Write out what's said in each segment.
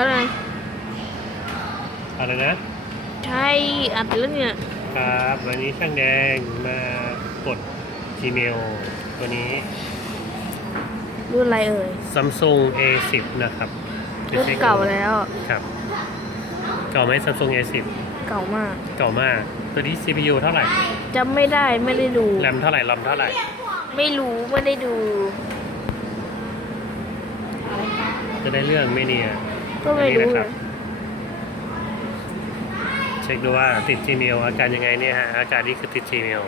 อะไร อะไรนะ ใช่อัดแล้วเนี่ย ครับวันนี้ช่างแดงมากด Gmail ตัวนี้รุ่นอะไรเอ่ย Samsung A10 นะครับรุ่นเก่าแล้ว ครับ เก่าไหม Samsung A10 เก่ามาก เก่ามาก ตัวนี้ CPU เท่าไหร่จำไม่ได้ไม่ได้ดู แรมเท่าไหร่ RAM เท่าไหร่ ไม่รู้ไม่ได้ดู จะได้เรื่องไหม่เนี่ย ก็ไม่รู้อันนี้นะคเลรับยเช็คดูว่าติด Gmail อาการยังไงเนี่ยฮะอาการนี้คือติด Gmail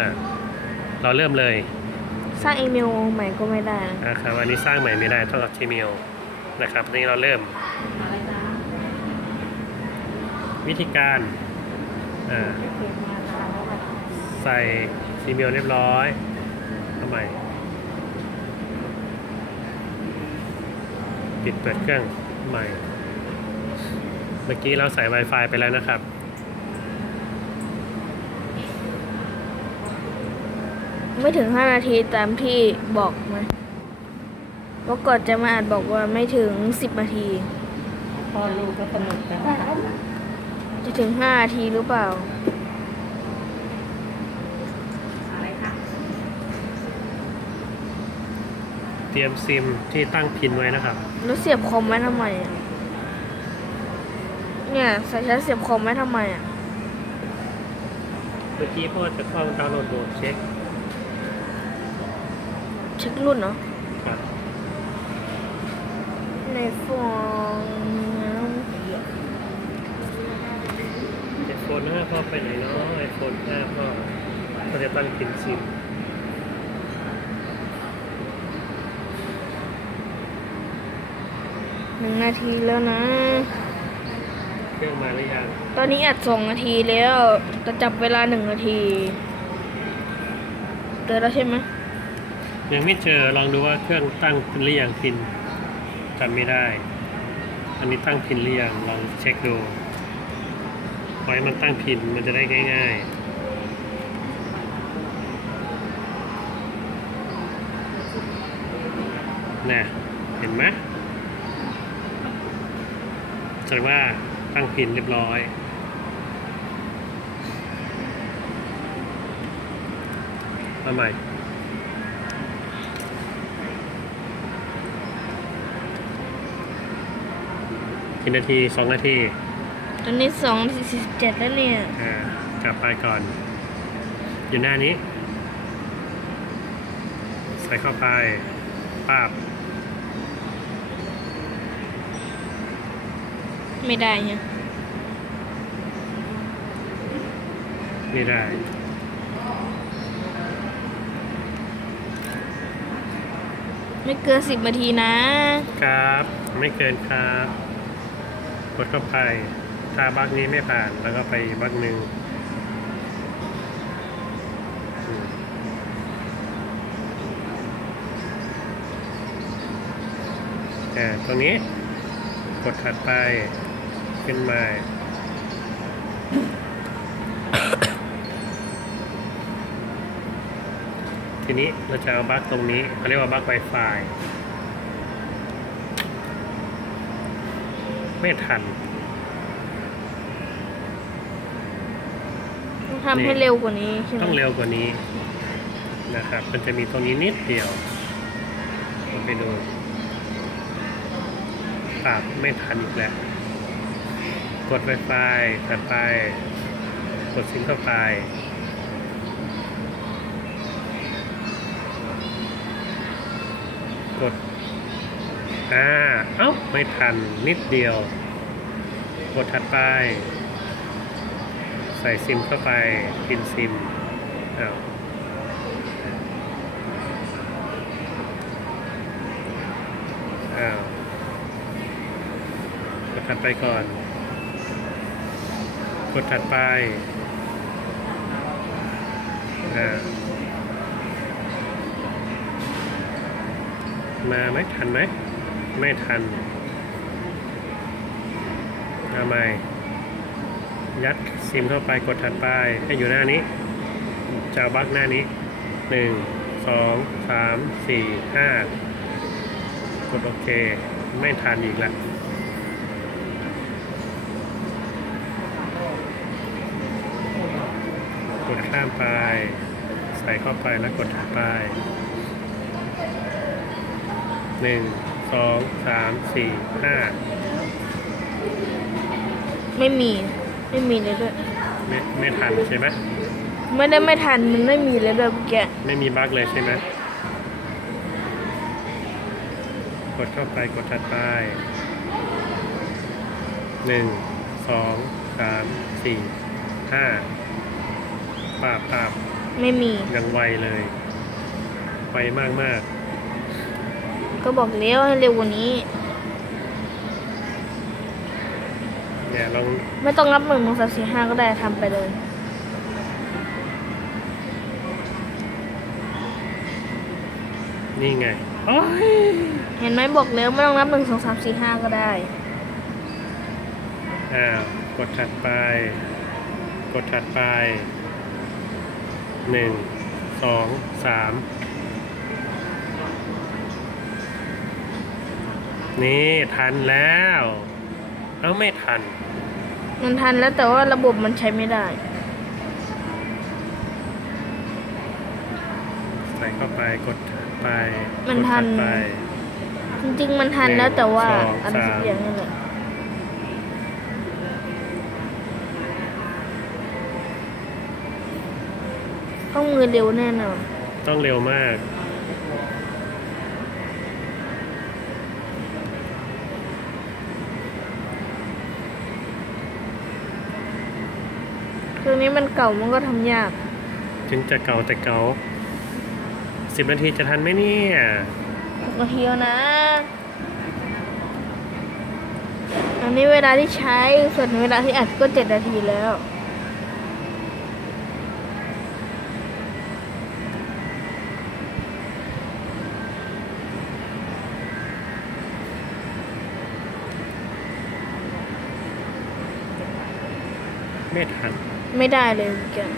อะเราเริ่มเลย สร้างอีเมลใหม่ก็ไม่ได้นะนะครับอันนี้สร้างใหม่ไม่ได้เท่ากับ Gmail นะครับทีนี้เราเริ่ม วิธีการอ่าใส่ Gmail เรียบร้อยทำไม ปิดเปิดเครื่องใหม่ เมื่อกี้เราใส่ Wi-Fi ไปแล้วนะครับ ไม่ถึง 5 นาทีตามที่บอกมาเพราะก่อนจะมาอ่านบอกว่าไม่ถึง 10 นาทีพ่อลูกก็สนุกกันจะถึง 5 นาทีหรือเปล่า อะไรค่ะ เตรียมซิมที่ตั้งพินไว้นะครับแล้วเสียบคอมไว้ทำไมอะเนี่ยใส่ชั้นเสียบคอมไว้ทำไมอะ เมื่อกี้พ่อจะเข้าดาวน์โหลดโหลดเช็คเช็ครุ่นเนาะครับในฟองไอโฟน5พ่อไปไหนเนาะไอโฟน5พ่อเขาจะตั้งพินซิม หนึ่งนาทีแล้วนะ เครื่องมาหรือยังตอนนี้อัดสองนาทีแล้วจะจับเวลาหนึ่งนาทีเจอแล้วใช่ไหมยังไม่เจอลองดูว่าเครื่องตั้งพินหรือยังพินจำไม่ได้ อันนี้ตั้งพินหรือยังลองเช็คดูไว้มันตั้งพินมันจะได้ง่าย ๆน่ะเห็นไหม แสดงว่าตั้งพินเรียบร้อย มาใหม่กี่นาทีสองนาทีตอนนี้สองนาทีสี่สิบเจ็ดแล้วเนี่ยอ่ากลับไปก่อน อยู่หน้านี้ ใส่เข้าไปป้าบ ไม่ได้เนี่ยไม่ได้ ไม่เกินสิบนาทีนะครับ ไม่เกินครับ กดเข้าไป ถ้าบักนี้ไม่ผ่านแล้วก็ไปอีกบักหนึ่งอืมอ่าตรงนี้ กดถัดไป ขึ้นมา ทีนี้เราจะเอาบั๊กตรงนี้เขาเรียกว่าบั๊ก Wi-Fi ไม่ทัน ต้องทำให้เร็วกว่านี้ใช่ไหมต้องเร็วกว่านี้นะครับ มันจะมีตรงนี้นิดเดียวเราไปดูปรับไม่ทันอีกแล้ว กด Wi-Fi ถัดไป กดซิงเข้าไป กด อ่า เอ้า ไม่ทันนิดเดียว กดถัดไป ใส่ซิมเข้าไป พินซิมอ้าวอ้าวกดถัดไปก่อน กดถัดไปมาไหมทันไหม ไม่ทันทำไมยัดซิมเข้าไปกดถัดไปให้อยู่หน้านี้จะเอาบักหน้านี้หนึ่งสองสามสี่ห้ากดโอเค ไม่ทันอีกแล้วกด ข้ามไป ใส่เข้าไปแล้วกดถัดไปหนึ่งสองสามสี่ห้าไม่มี ไม่มีเลยด้วย ไม่ไม่ทันใช่ไหมไม่ได้ไม่ทันมันไม่มีเลยด้วยเมื่อกี้ไม่มีบั๊กเลยใช่ไหมกดเข้าไปกดถัดไปหนึ่งสองสามสี่ห้า ปาบปาบไม่มียังไวเลยไวมากมากก็บอกแล้วให้เร็วกว่านี้ๆเนี่ยลองไม่ต้องรับหนึ่งสองสามสี่ห้าก็ได้ทำไปเลยนี่ไงโอ้ยเห็นไหมบอกแล้วไม่ต้องนับหนึ่งสองสามสี่ห้าก็ได้อ้าวกดถัดไป กดถัดไป หนึ่งสองสามนี่ทันแล้ว เอ้าไม่ทัน มันทันแล้วแต่ว่าระบบมันใช้ไม่ได้ ใส่เข้าไปกดถัดไปมันกดทัถันดไป จริงๆมันทันแล้วแต่ว่าหนึ่งสองอะไรสักสามอย่างนี่แหละ ต้องมือเร็วแน่นอนต้องเร็วมากเครื่องนี้มันเก่ามันก็ทำยาก ถึงจะเก่าแต่เก่าสิบนาทีจะทันไหมเนี่ยก็เฮียวนะอันนี้เวลาที่ใช้ส่วนเวลาที่อัดก็เจ็ดนาทีแล้ว ไม่ทันไม่ได้เลยเหมือนกัน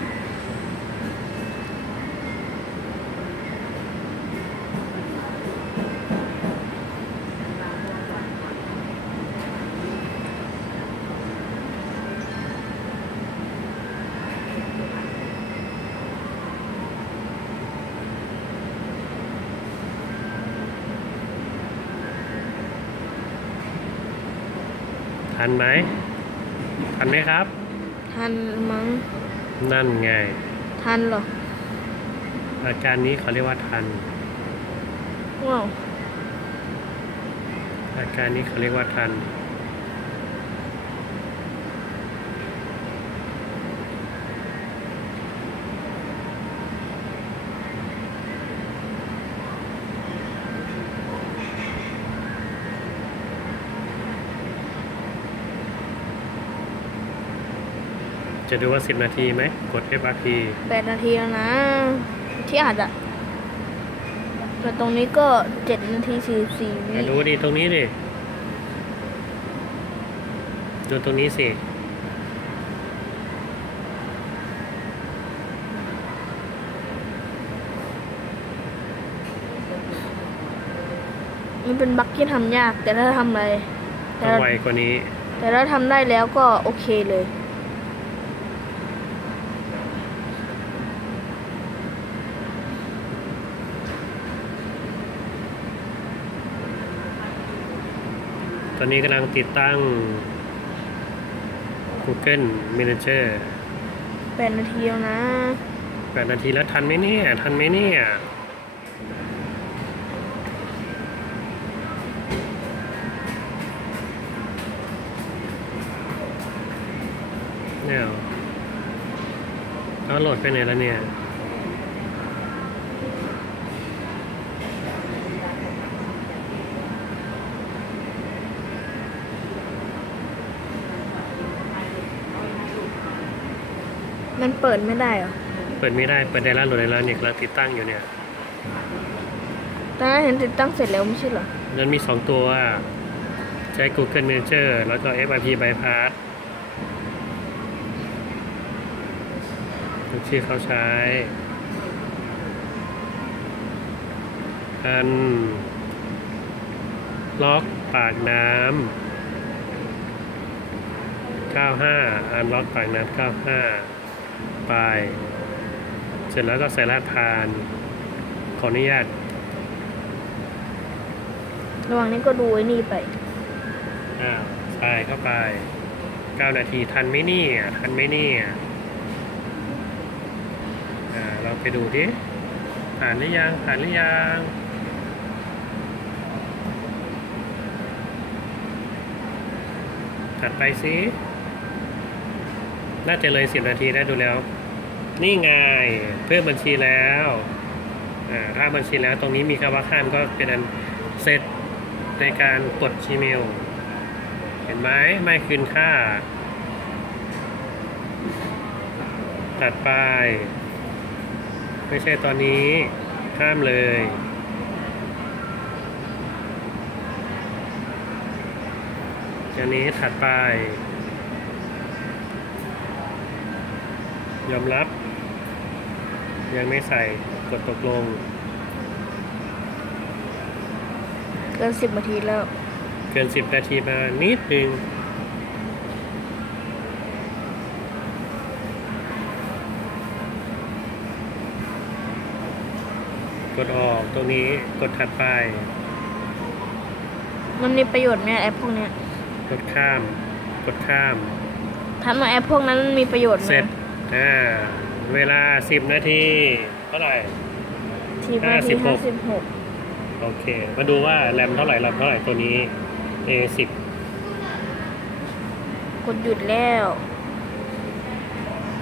ทันไหมทันไหมครับ ทันมั้ง นั่นไง ทันเหรอ อาการนี้เขาเรียกว่าทัน ว้าว อาการนี้เขาเรียกว่าทัน จะดูว่า 10 นาทีไหมกด FRP แปดนาทีแล้วนะ ที่อัดอะแต่ตรงนี้ก็เจ็ดนาทีสี่สี่วิมาดูดิตรงนี้ดิดูตรงนี้สิ มันเป็นบั๊กที่ทำยาก แต่ถ้าทำอะไรแต่ต้องถ้าไวกว่านี้ แต่ถ้าทำได้แล้วก็โอเคเลย ตอนนี้กำลังติดตั้ง Google Manager แปดนาทีแล้วนะแปดนาทีแล้วทันไหมเนี่ย ทันไหมเนี่ยเนี่ยเหรอเอาโหลดไปไหนแล้วเนี่ย มันเปิดไม่ได้เหรอ เปิดไม่ได้เปิดได้แล้วโหลดได้แล้วเนี่ยกำลังติดตั้งอยู่เนี่ยตอนนั้นเห็นติดตั้งเสร็จแล้วไม่ใช่เหรอ นั้นมีสองตัว ใช้ Google Manager แล้วก็ FIP Bypass ที่เขาใช้ อัน ล็อกปากน้ำ95 อันล็อกปากน้ำ95 ไป เสร็จแล้วก็ใส่รหัสผ่าน ขออนุญาต ระหว่างนี้ก็ดูไอ้นี่ไป อ่าใส่เข้าไป 9 นาทีทันไหมเนี่ยทันไหมเนี่ยอ่าเราไปดูดิผ่านหรือยังผ่านหรือยังถัดไปสิ น่าจะเลยสิบนาทีได้ดูแล้ว นี่ไงเพิ่มบัญชีแล้วอ่าถ้าบัญชีแล้วตรงนี้มีคำว่าข้ามก็เป็นอันเสร็จในการกด Gmail เห็นไหมไม่คืนค่า ตัดไป ไม่ใช่ตอนนี้ข้ามเลยอันนี้ถัดไป ยอมรับ ยังไม่ใส่กดตกลง เกินสิบนาทีแล้ว เกินสิบนาทีมานิดนึงกดออกตรงนี้กดถัดไป มันมีประโยชน์ไหมแอปพวกเนี้ย กดข้าม กดข้ามถามว่าแอปพวกนั้นมันมีประโยชน์ไหมเสร็จอ่า เวลาสิบนาทีเท่าไหร่ ทีนาที56 ห้าสิบหกโอเค มาดูว่าแรมเท่าไหร่แรมเท่าไหร่ตัวนี้ A10 กดหยุดแล้ว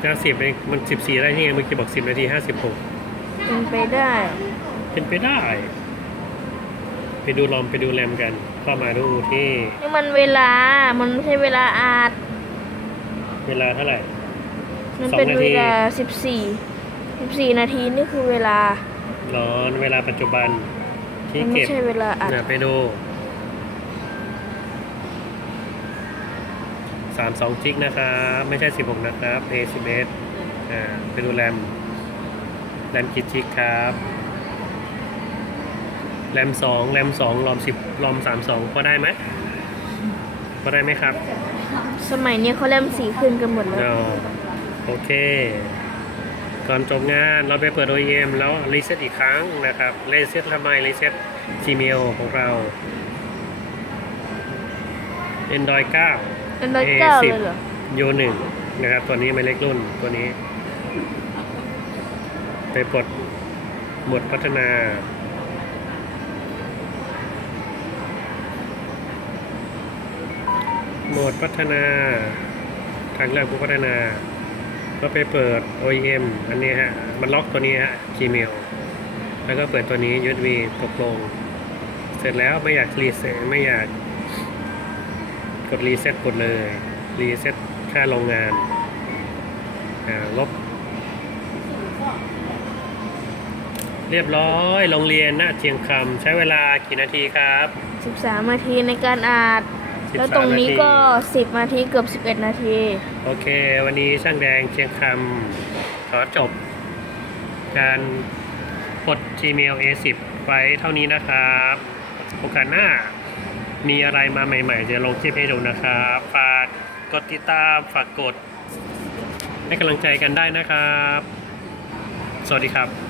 50เองมัน 14 ได้นี่ไงเมื่อกี้บอก 10 นาที 56 เป็นไปได้ เป็นไปได้ ไปดูลอมไปดูแรมกันเข้ามาดูที่นี่มันเวลา มันไม่ใช่เวลาอาดเวลาเท่าไหร่ มันสองเป็นนาทีเวลาสิบสี่สิบสี่นาทีนี่คือเวลาร้อนเวลาปัจจุบันที่มันไม่เก็บใช่เวลาอัดนะไปดู32จิกนะครับไม่ใช่16นะครับ A11 อ่าไปดูแรมแรมกี่จิกครับแรม2แรม2รอม10รอม32พอได้ไหมพอได้ไหมครับ สมัยนี้เขาเล่มสีขึ้นกันหมดแล้วอ๋อ โอเค ก่อนจบงานเราไปเปิด OEM แล้วรีเซ็ตอีกครั้งนะครับรีเซ็ตทำไมรีเซ็ต Gmail ของเรา Android 9เป็นร้อยเก้าเลยเหรอ U 1นะครับ ตัวนี้ไม่เล็กรุ่นตัวนี้ ไปปลดหมวดพัฒนาโหมดพัฒนา ทางเลือกผู้พัฒนา ก็ไปเปิด OEM อันนี้ฮะ มันล็อกตัวนี้ฮะ Gmail แล้วก็เปิดตัวนี้ USB ตกลง เสร็จแล้วไม่อยากรีเซ็ตไม่อยากกดรีเซ็ตกดเลย รีเซ็ตค่าโรงงานอ่าลบ เรียบร้อยโรงเรียนนาเชียงคำใช้เวลากี่นาทีครับสิบสามนาทีในการอาด แล้วตรงนี้ก็สิบนาทีเกือบสิบเอ็ดนาที โอเค วันนี้ช่างแดงเชียงคำขอจบ การกด Gmail A10 ไว้เท่านี้นะครับ โอกาสหน้ามีอะไรมาใหม่ ๆ จะลงคลิปให้ดูนะครับ ฝากกดติดตาม ฝากกด ให้กำลังใจกันได้นะครับ สวัสดีครับ